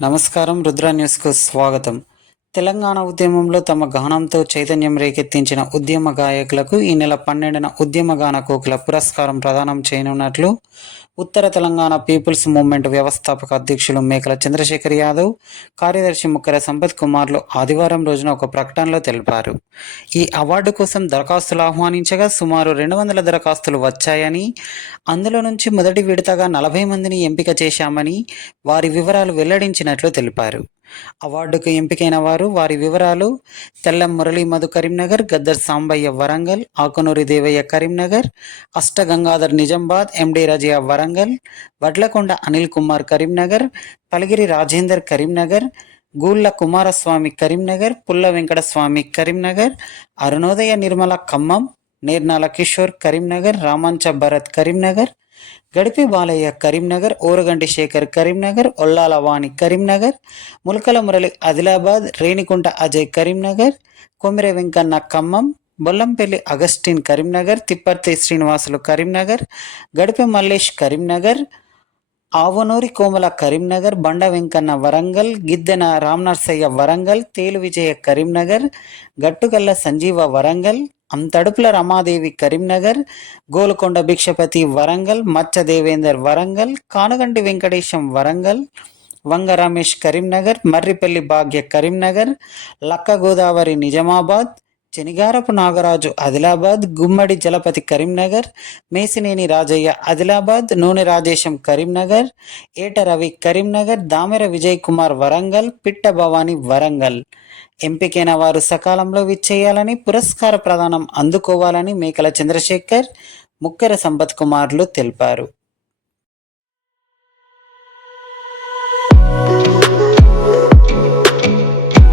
నమస్కారం. రుద్ర న్యూస్కు స్వాగతం. తెలంగాణ ఉద్యమంలో తమ గానంతో చైతన్యం రేకెత్తించిన ఉద్యమ గాయకులకు ఈ నెల 12న ఉద్యమ గాన కోకిల పురస్కారం ప్రదానం చేయనున్నట్లు ఉత్తర తెలంగాణ పీపుల్స్ మూవ్మెంట్ వ్యవస్థాపక అధ్యక్షులు మేకల చంద్రశేఖర్ యాదవ్, కార్యదర్శి ముక్కర సంపత్ కుమార్లు ఆదివారం రోజున ఒక ప్రకటనలో తెలిపారు. ఈ అవార్డు కోసం దరఖాస్తులు ఆహ్వానించగా సుమారు 200 దరఖాస్తులు వచ్చాయని, అందులో నుంచి మొదటి విడతగా 40 మందిని ఎంపిక చేశామని వారి వివరాలు వెల్లడించినట్లు తెలిపారు. అవార్డుకు ఎంపికైన వారి వివరాలు: తెల్లం మురళీ మధు కరీంనగర్, గద్దర్ సాంబయ్య వరంగల్, ఆకునూరి దేవయ్య కరీంనగర్, అష్టగంగాధర్ నిజామాబాద్, ఎండి రజియా వరంగల్, వడ్లకొండ అనిల్ కుమార్ కరీంనగర్, పలిగిరి రాజేందర్ కరీంనగర్, గూళ్ళ కుమారస్వామి కరీంనగర్, పుల్ల వెంకటస్వామి కరీంనగర్, అరుణోదయ నిర్మల ఖమ్మం, నేర్నాల కిషోర్ కరీంనగర్, రామంచ భరత్ కరీంనగర్, గడిపి బాలయ్య కరీంనగర్, ఓరగంటి శేఖర్ కరీంనగర్, ఒల్లాల వాణి కరీంనగర్, ములకల మురళి ఆదిలాబాద్, రేణికుంట అజయ్ కరీంనగర్, కొమిరె వెంకన్న ఖమ్మం, బొల్లంపల్లి అగస్టిన్ కరీంనగర్, తిప్పర్తి శ్రీనివాసులు కరీంనగర్, గడిపి మల్లేష్ కరీంనగర్, ఆవనూరి కోమల కరీంనగర్, బండ వెంకన్న వరంగల్, గిద్దెన రామనర్సయ్య వరంగల్, తేలు విజయ కరీంనగర్, గట్టుగల్ల సంజీవ వరంగల్, అంతడుపుల రమాదేవి కరీంనగర్, గోలుకొండ భిక్షపతి వరంగల్, మచ్చ దేవేందర్ వరంగల్, కానుగంటి వెంకటేశం వరంగల్, వంగ రమేష్ కరీంనగర్, మర్రిపల్లి భాగ్య కరీంనగర్, లక్క గోదావరి నిజామాబాద్, చెనిగారపు నాగరాజు ఆదిలాబాద్, గుమ్మడి జలపతి కరీంనగర్, మేసినేని రాజయ్య ఆదిలాబాద్, నూనె రాజేశం కరీంనగర్, ఏట రవి కరీంనగర్, దామెర విజయ్ కుమార్ వరంగల్, పిట్ట భవాని వరంగల్. ఎంపికైన వారు సకాలంలో విచ్చేయాలని, పురస్కార ప్రదానం అందుకోవాలని మేకల చంద్రశేఖర్, ముక్కెర సంపత్ కుమార్లు తెలిపారు.